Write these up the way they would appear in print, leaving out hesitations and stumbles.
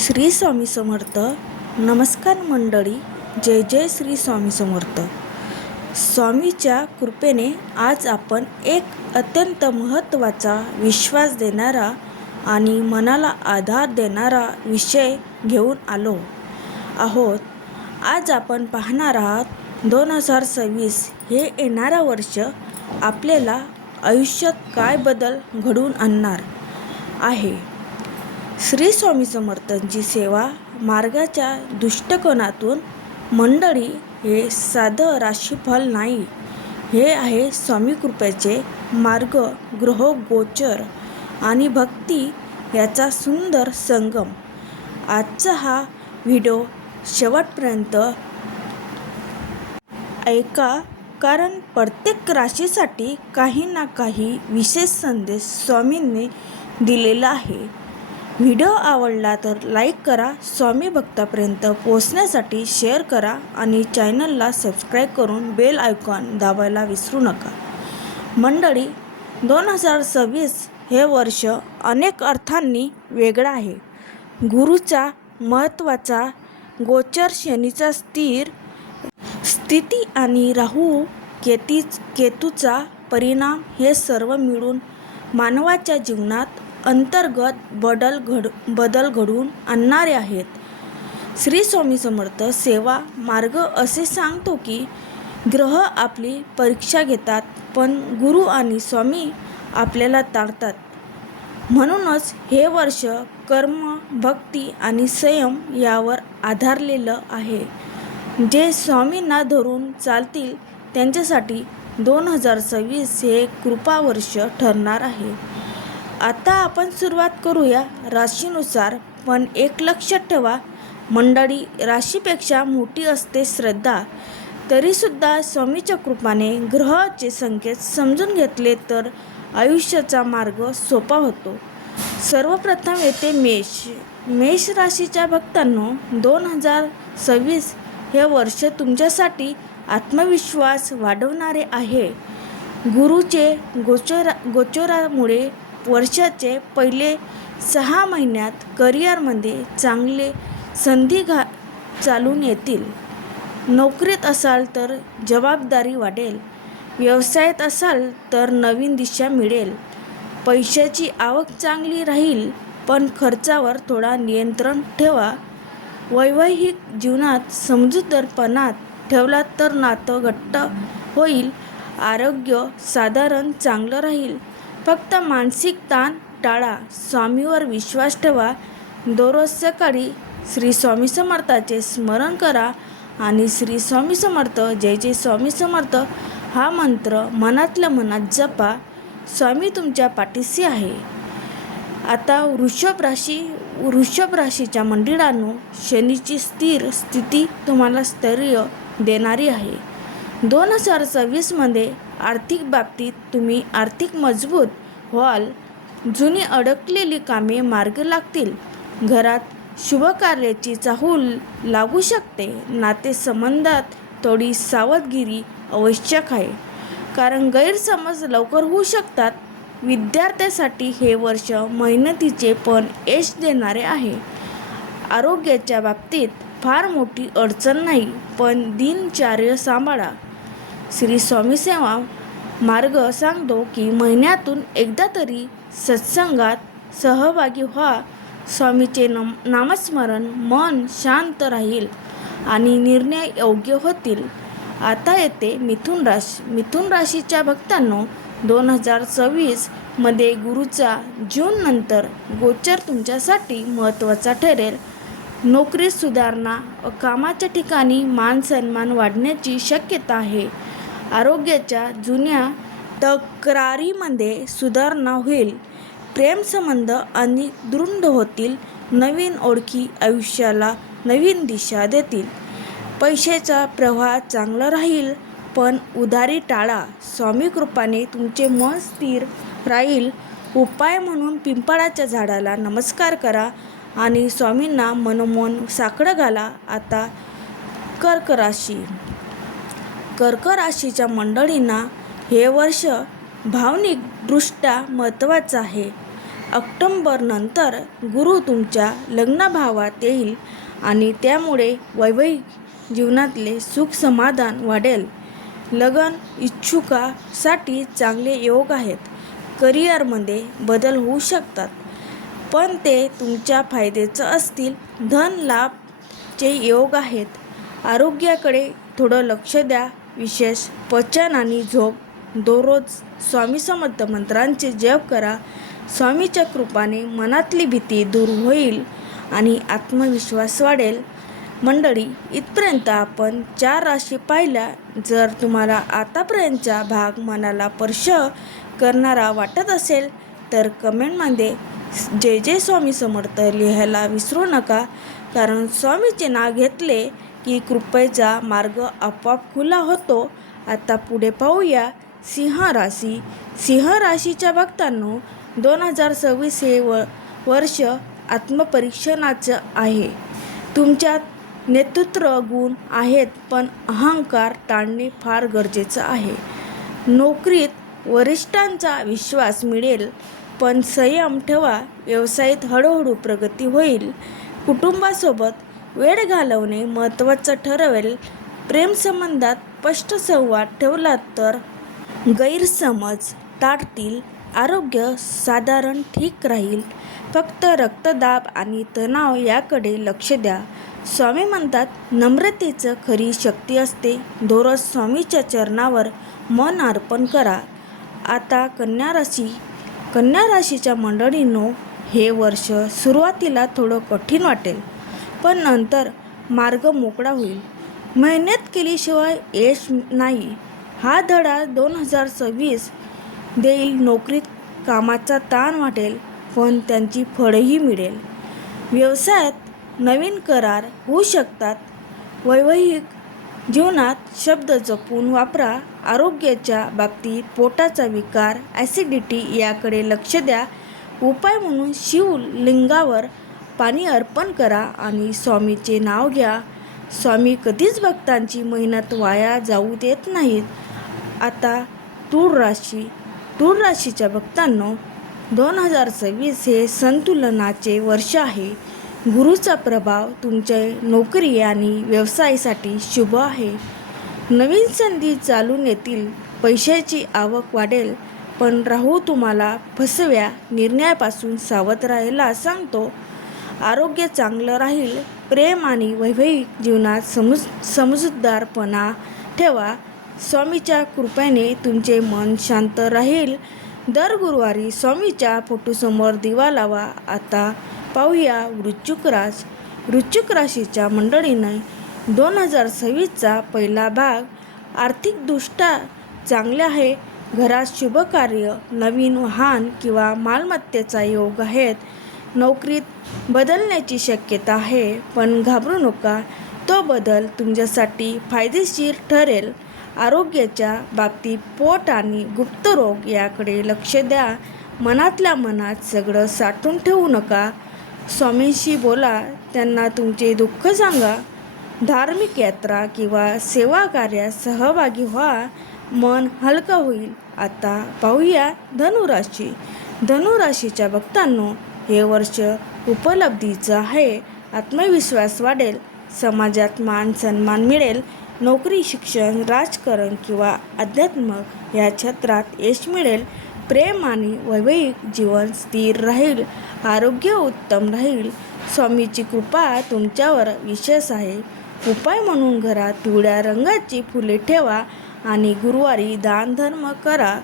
श्री स्वामी समर्थ. नमस्कार मंडळी. जय जय श्री स्वामी समर्थ. स्वामीच्या कृपेने आज आपण एक अत्यंत महत्त्वाचा, विश्वास देणारा आणि मनाला आधार देणारा विषय घेऊन आलो आहोत. आज आपण पाहणार आहात 2026 हे येणारं वर्ष आपल्याला आयुष्यात काय बदल घडवून आणणार आहे. श्री स्वामी समर्थांची सेवा मार्गाच्या दृष्टिकोनातून मंडळी हे साधं राशीफल नाही, हे आहे स्वामी कृपेचे मार्ग, ग्रह गोचर आणि भक्ती याचा सुंदर संगम. आजचा हा व्हिडिओ शेवटपर्यंत ऐका, कारण प्रत्येक राशीसाठी काही ना काही विशेष संदेश स्वामींनी दिलेला आहे. व्हिडिओ आवडला तर लाईक करा, स्वामी भक्तापर्यंत पोहोचण्यासाठी शेअर करा आणि चॅनलला सबस्क्राईब करून बेल आयकॉन दाबायला विसरू नका. मंडळी, 2026 हे वर्ष अनेक अर्थांनी वेगळं आहे. गुरुचा महत्त्वाचा गोचर, शनीचा स्थिर स्थिती आणि राहू केतूचा परिणाम हे सर्व मिळून मानवाच्या जीवनात अंतर्गत बदल घडवून आणणारे आहेत. श्री स्वामी समर्थ सेवा मार्ग असे सांगतो की ग्रह आपली परीक्षा घेतात, पण गुरु आणि स्वामी आपल्याला तारतात. म्हणूनच हे वर्ष कर्म, भक्ती आणि संयम यावर आधारलेलं आहे. जे स्वामींना धरून चालतील त्यांच्यासाठी 2026 हे कृपावर्ष ठरणार आहे. आता आपण सुरुवात करूया राशीनुसार. पण एक लक्षात ठेवा मंडळी, राशीपेक्षा मोठी असते श्रद्धा. तरीसुद्धा स्वामीच्या कृपाने ग्रहाचे संकेत समजून घेतले तर आयुष्याचा मार्ग सोपा होतो. सर्वप्रथम येते मेष राशीच्या भक्तांनो, 2026 हे वर्ष तुमच्यासाठी आत्मविश्वास वाढवणारे आहे. गुरुचे गोचरामुळे वर्षाचे पहिले 6 महिन्यात करिअरमध्ये चांगले संधी चालून येतील. नोकरीत असाल तर जबाबदारी वाढेल. व्यवसायात असाल तर नवीन दिशा मिळेल. पैशाची आवक चांगली राहील, पण खर्चावर थोडा नियंत्रण ठेवा. वैवाहिक जीवनात समजूतदारपणा ठेवला तर नातं घट्ट होईल. आरोग्य साधारण चांगलं राहील, फक्त मानसिक ताण टाळा. स्वामीवर विश्वास ठेवा. दररोज सकाळी श्री स्वामी समर्थाचे स्मरण करा आणि श्री स्वामी समर्थ, जय जय स्वामी समर्थ हा मंत्र मनातल्या मनात जपा. स्वामी तुमच्या पाठीशी आहे. आता वृषभ राशीच्या मंडळांनो, शनीची स्थिर स्थिती तुम्हाला स्थैर्य देणारी आहे. 2026 मध्ये आर्थिक बाबतीत तुम्ही आर्थिक मजबूत व्हाल. जुनी अडकलेली कामे मार्गी लागतील. घरात शुभकार्याची चाहूल लागू शकते. नातेसंबंधात थोडी सावधगिरी आवश्यक आहे, कारण गैरसमज लवकर होऊ शकतात. विद्यार्थ्यांसाठी हे वर्ष मेहनतीचे पण यश देणारे आहे. आरोग्याच्या बाबतीत फार मोठी अडचण नाही, पण दिनचर्या सांभाळा. श्री स्वामी सेवा मार्ग सांगतो की महिन्यातून एकदा तरी सत्संगात सहभागी व्हा. स्वामीचे नामस्मरण मन शांत राहील आणि निर्णय योग्य होतील. आता येते मिथुन राशी. मिथुन राशीच्या भक्तांनो, 2026 मध्ये गुरुचा जून नंतर गोचर तुमच्यासाठी महत्त्वाचा ठरेल. नोकरीत सुधारणा, कामाच्या ठिकाणी मान सन्मान वाढण्याची शक्यता आहे. आरोग्याच्या जुन्या तक्रारीमध्ये सुधारणा होईल. प्रेमसंबंध आणि दृढ होतील. नवीन ओळखी आयुष्याला नवीन दिशा देतील. पैशाचा प्रवाह चांगला राहील, पण उधारी टाळा. स्वामी कृपाने तुमचे मन स्थिर राहील. उपाय म्हणून पिंपळाच्या झाडाला नमस्कार करा आणि स्वामींना मनोमन साकडं घाला. आता कर्क राशी. कर्क राशीच्या मंडळींना हे वर्ष भावनिकदृष्ट्या महत्त्वाचं आहे. ऑक्टोबरनंतर गुरु तुमच्या लग्नभावात येईल आणि त्यामुळे वैवाहिक जीवनातले सुख समाधान वाढेल. लग्न इच्छुकासाठी चांगले योग आहेत. करिअरमध्ये बदल होऊ शकतात, पण ते तुमच्या फायद्याचं असतील. धन लाभचे योग आहेत. आरोग्याकडे थोडं लक्ष द्या. विशेष पचन आणि झोप. दररोज स्वामी समर्थ मंत्रांचे जप करा. स्वामीच्या कृपाने मनातली भीती दूर होईल आणि आत्मविश्वास वाढेल. मंडळी, इथपर्यंत आपण 4 राशी पाहिल्या. जर तुम्हाला आतापर्यंतचा भाग मनाला स्पर्श करणारा वाटत असेल तर कमेंटमध्ये जय जय स्वामी समर्थ लिहायला विसरू नका. कारण स्वामीचे नाव घेतले की कृपेचा मार्ग आपोआप खुला होतो. आता पुढे पाहूया सिंह राशी. सिंह राशीच्या भक्तांनो, 2026 हे वर्ष आत्मपरीक्षणाचं आहे. तुमच्यात नेतृत्व गुण आहेत, पण अहंकार टाळणे फार गरजेचं आहे. नोकरीत वरिष्ठांचा विश्वास मिळेल, पण संयम ठेवा. व्यवसायात हळूहळू प्रगती होईल. कुटुंबासोबत वेळ घालवणे महत्त्वाचं ठरेल. प्रेमसंबंधात स्पष्ट संवाद ठेवला तर गैरसमज टाळतील. आरोग्य साधारण ठीक राहील. फक्त रक्तदाब आणि तणाव याकडे लक्ष द्या. स्वामी म्हणतात, नम्रतेचं खरी शक्ती असते. दररोज स्वामीच्या चरणावर मन अर्पण करा. आता कन्या राशी. कन्या राशीच्या मंडळींनो, हे वर्ष सुरुवातीला थोडं कठीण वाटेल, पण नंतर मार्ग मोकळा होईल. मेहनत केल्याशिवाय यश नाही, हा धडा 2026 देईल. नोकरीत कामाचा ताण वाटेल, पण त्यांची फळंही मिळेल. व्यवसायात नवीन करार होऊ शकतात. वैवाहिक जीवनात शब्द जपून वापरा. आरोग्याच्या बाबतीत पोटाचा विकार, ॲसिडिटी याकडे लक्ष द्या. उपाय म्हणून शिवलिंगावर पाणी अर्पण करा आणि स्वामीचे नाव घ्या. स्वामी कधीच भक्तांची मेहनत वाया जाऊ देत नाहीत. आता तूळ राशी. तूळ राशीच्या भक्तांनो, 2026 हे संतुलनाचे वर्ष आहे. गुरुचा प्रभाव तुमच्या नोकरी आणि व्यवसायासाठी शुभ आहे. नवीन संधी चालून येतील. पैशाची आवक वाढेल, पण राहू तुम्हाला फसव्या निर्णयापासून सावध राहायला सांगतो. आरोग्य चांगलं राहील. प्रेम आणि वैवाहिक जीवनात समजूतदारपणा ठेवा. स्वामीच्या कृपेने तुमचे मन शांत राहील. दर गुरुवारी स्वामीच्या फोटोसमोर दिवा लावा. आता पाहूया वृश्चिक राशी. वृश्चिक राशीच्या मंडळींनी 2026चा पहिला भाग आर्थिकदृष्ट्या चांगले आहे. घरात शुभकार्य, नवीन वाहन किंवा मालमत्तेचा योग आहेत. नोकरीत बदलण्याची शक्यता आहे, पण घाबरू नका. तो बदल तुमच्यासाठी फायदेशीर ठरेल. आरोग्याच्या बाबतीत पोट आणि गुप्तरोग याकडे लक्ष द्या. मनातल्या मनात सगळं साठवून ठेवू नका. स्वामींशी बोला, त्यांना तुमचे दुःख सांगा. धार्मिक यात्रा किंवा सेवा कार्यात सहभागी व्हा. मन हलकं होईल. आता पाहूया धनुराशी. धनुराशीच्या भक्तांनो, हे वर्ष उपलब्धीचं आहे. आत्मविश्वास वाढेल. समाजात मान सन्मान मिळेल. नोकरी, शिक्षण, राजकारण किंवा अध्यात्म या क्षेत्रात यश मिळेल. प्रेम आणि वैवाहिक जीवन स्थिर राहील. आरोग्य उत्तम राहील. स्वामीची कृपा तुमच्यावर विशेष आहे. उपाय म्हणून घरात पिवळ्या रंगाची फुले ठेवा आणि गुरुवारी दानधर्म करा.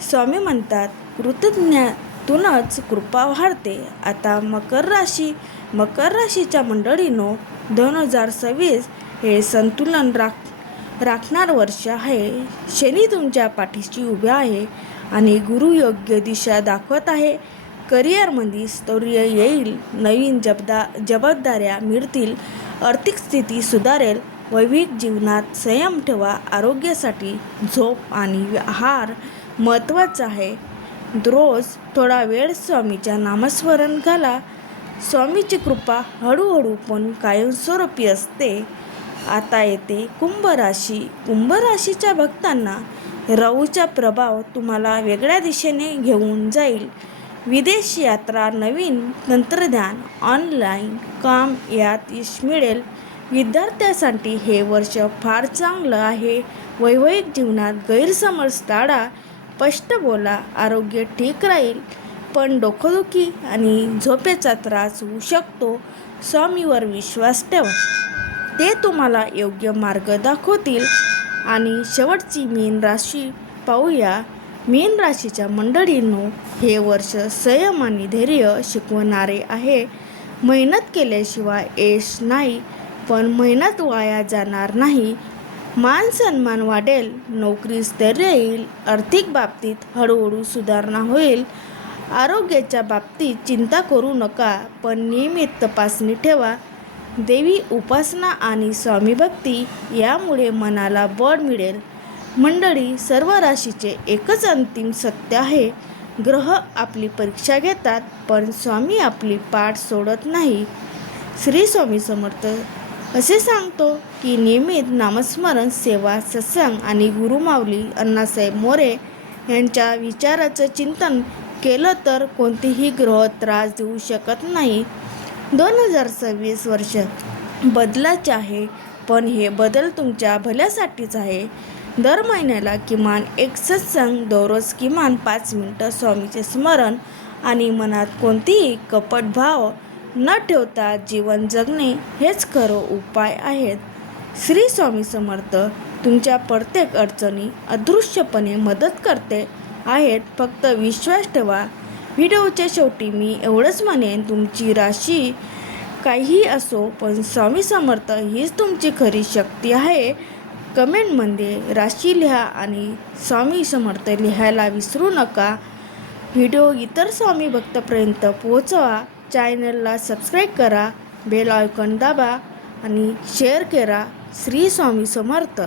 स्वामी म्हणतात, कृतज्ञतेतूनच कृपा वाढते. आता मकर राशी. मकर राशीच्या मंडळींनो, 2026 हे संतुलन राखणार वर्ष आहे. शनी तुमच्या पाठीशी उभे आहे आणि गुरु योग्य दिशा दाखवत आहे. करिअरमध्ये स्थैर्य येईल. नवीन जबाबदाऱ्या मिळतील. आर्थिक स्थिती सुधारेल. वैवाहिक जीवनात संयम ठेवा. आरोग्यासाठी झोप आणि आहार महत्त्वाचा आहे. रोज थोडा वेळ स्वामीच्या नामस्मरण घाला. स्वामीची कृपा हळूहळू पण कायमस्वरूपी असते. आता येते कुंभ राशी. कुंभ राशीच्या भक्तांना राहूचा प्रभाव तुम्हाला वेगळ्या दिशेने घेऊन जाईल. विदेश यात्रा, नवीन तंत्रज्ञान, ऑनलाईन काम यात यश मिळेल. विद्यार्थ्यांसाठी हे वर्ष फार चांगलं आहे. वैवाहिक जीवनात गैरसमज टाळा, स्पष्ट बोला. आरोग्य ठीक राहील, पण डोकेदुखी आणि झोपेचा त्रास होऊ शकतो. स्वामीवर विश्वास ठेवा, ते तुम्हाला योग्य मार्ग दाखवतील. आणि शेवटची मीन राशी पाहूया. मीन राशीच्या मंडळींनो, हे वर्ष संयम आणि धैर्य शिकवणारे आहे. मेहनत केल्याशिवाय यश नाही, पण मेहनत वाया जाणार नाही. मान सन्मान वाढेल, नोकरीत स्थैर्य येईल. आर्थिक बाबतीत हळूहळू सुधारणा होईल. आरोग्याच्या बाबतीत चिंता करू नका, पण नियमित तपासणी ठेवा. देवी उपासना आणि स्वामीभक्ती यामुळे मनाला बळ मिळेल. मंडळी, सर्व राशीचे एकच अंतिम सत्य आहे. ग्रह आपली परीक्षा घेतात, पण स्वामी आपली पाठ सोडत नाही. श्री स्वामी समर्थ असे सांगतो की नियमित नामस्मरण, सेवा, सत्संग आणि गुरुमाऊली अण्णासाहेब मोरे यांच्या विचाराचं चिंतन केलं तर कोणतेही ग्रह त्रास देऊ शकत नाही. 2026 वर्ष बदलाचे आहे, पण हे बदल तुमच्या भल्यासाठीच आहे. दर महिन्याला किमान एक सत्संग, दररोज किमान 5 मिनिटं स्वामीचे स्मरण आणि मनात कोणतीही कपट भाव न ठेवता जीवन जगणे हेच खरं उपाय आहेत. श्री स्वामी समर्थ तुमच्या प्रत्येक अडचणी अदृश्यपणे मदत करते आहेत. फक्त विश्वास ठेवा. व्हिडिओच्या शेवटी मी एवढंच म्हणेन, तुमची राशी काहीही असो, पण स्वामी समर्थ हीच तुमची खरी शक्ती आहे. कमेंटमध्ये राशी लिहा आणि स्वामी समर्थ लिहायला विसरू नका. व्हिडिओ इतर स्वामी भक्तांपर्यंत पोहोचवा. चॅनलला सबस्क्राईब करा, बेल आयकॉन दाबा आणि शेअर करा. श्री स्वामी समर्थ.